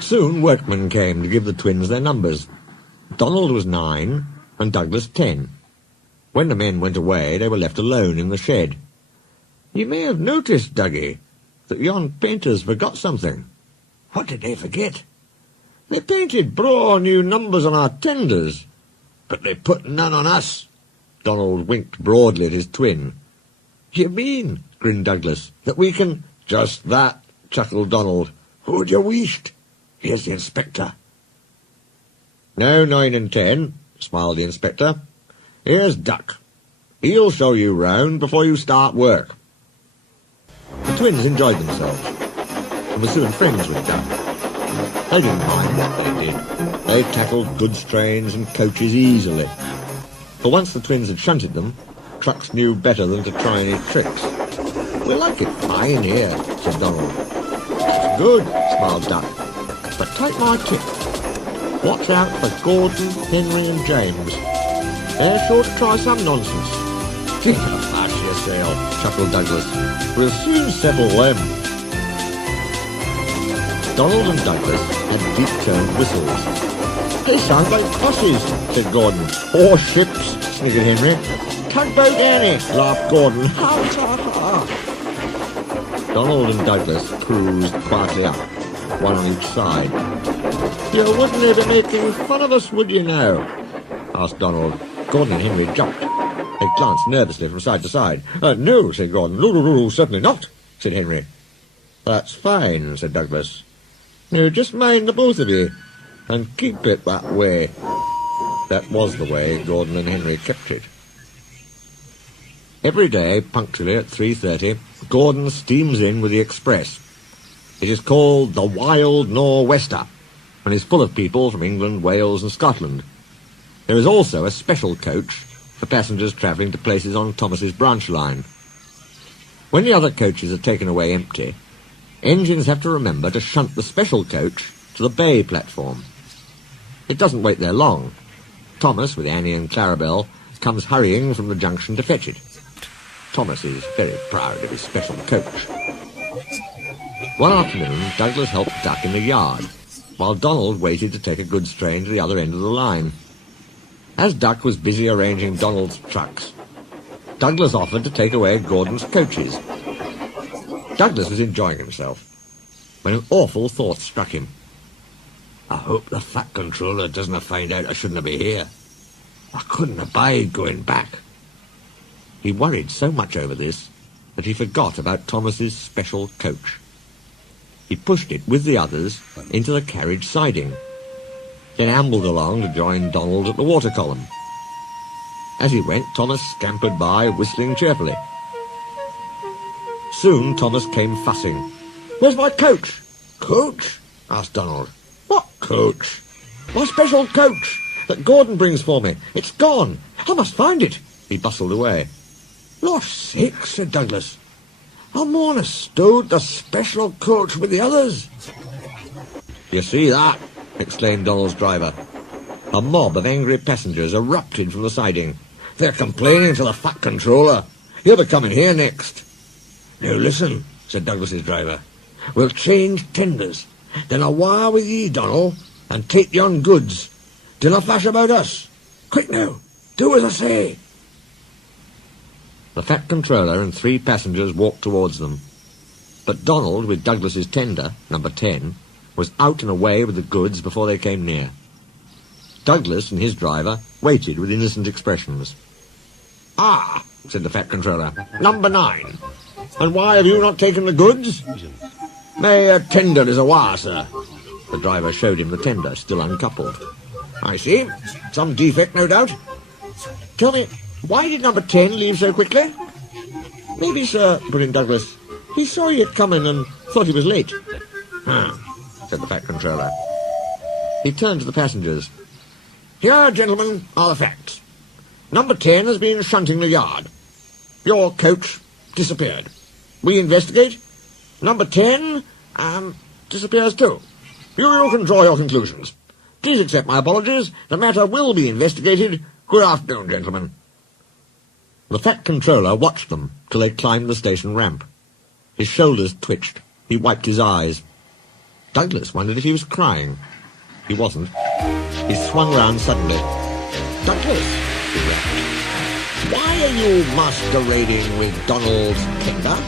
Soon workmen came to give the twins their numbers. Donald was 9 and Douglas 10. When the men went away, they were left alone in the shed. "You may have noticed, Dougie, that yon painters forgot something." "What did they forget?" "They painted braw new numbers on our tenders, but they put none on us." Donald winked broadly at his twin. "You mean," grinned Douglas, "that we can—" "Just that," chuckled Donald. "Who'd you wished? Here's the inspector." "No 9 and 10, smiled the inspector. "Here's Duck. He'll show you round before you start work." The twins enjoyed themselves, and were soon friends with Duck. They didn't mind what they did. They tackled goods trains and coaches easily. For once the twins had shunted them, trucks knew better than to try any tricks. "We like it fine here," said Donald. "Good," smiled Duck. "But take my tip. Watch out for Gordon, Henry and James. They're sure to try some nonsense." "Think of that yourself," chuckled Douglas. "We'll soon settle them." Donald and Douglas had deep-toned whistles. "They sound like buses," said Gordon. "Or ships," sniggered Henry. "Tugboat Annie," laughed Gordon. "Ha, ha, ha." Donald and Douglas cruised quietly up, one on each side. "You wouldn't be making fun of us, would you now?" asked Donald. Gordon and Henry jumped. They glanced nervously from side to side. "No," said Gordon. No, certainly not," said Henry. "That's fine," said Douglas. "Now just mind the both of you, and keep it that way." That was the way Gordon and Henry kept it. Every day, punctually at 3:30, Gordon steams in with the express. It is called the Wild Nor'Wester, and is full of people from England, Wales and Scotland. There is also a special coach for passengers travelling to places on Thomas's branch line. When the other coaches are taken away empty, engines have to remember to shunt the special coach to the bay platform. It doesn't wait there long. Thomas, with Annie and Clarabelle, comes hurrying from the junction to fetch it. Thomas is very proud of his special coach. One afternoon, Douglas helped Duck in the yard, while Donald waited to take a goods train to the other end of the line. As Duck was busy arranging Donald's trucks, Douglas offered to take away Gordon's coaches. Douglas was enjoying himself when an awful thought struck him. "I hope the fat controller doesn't find out I shouldn't be here. I couldn't abide going back." He worried so much over this that he forgot about Thomas's special coach. He pushed it with the others into the carriage siding, then ambled along to join Donald at the water column. As he went, Thomas scampered by, whistling cheerfully. Soon Thomas came fussing. "Where's my coach?" "Coach?" asked Donald. "What coach?" "My special coach that Gordon brings for me. It's gone. I must find it." He bustled away. "Lost sakes," said Douglas. "I'm on a stowed the special coach with the others." "You see that?" exclaimed Donald's driver. A mob of angry passengers erupted from the siding. "They're complaining to the fat controller. He'll be coming here next." "Now listen," said Douglas's driver. "We'll change tenders. Then I'll wire with ye, Donald, and take yon goods. Dinna fash about us. Quick now, do as I say." The fat controller and 3 passengers walked towards them. But Donald, with Douglas's tender, number 10, was out and away with the goods before they came near. Douglas and his driver waited with innocent expressions. "Ah," said the fat controller, "number 9. And why have you not taken the goods?" "My tender is awa, sir." The driver showed him the tender, still uncoupled. "I see. Some defect, no doubt. Tell me, why did number 10 leave so quickly?" "Maybe, sir," put in Douglas, "he saw you coming and thought he was late." Said the fat controller. He turned to the passengers. "Here, gentlemen, are the facts. Number 10 has been shunting the yard. Your coach disappeared. We investigate. Number 10, disappears too. You can draw your conclusions. Please accept my apologies. The matter will be investigated. Good afternoon, gentlemen." The fat controller watched them till they climbed the station ramp. His shoulders twitched. He wiped his eyes. Douglas wondered if he was crying. He wasn't. He swung round suddenly. "Douglas," he rapped, "why are you masquerading with Donald's kender?"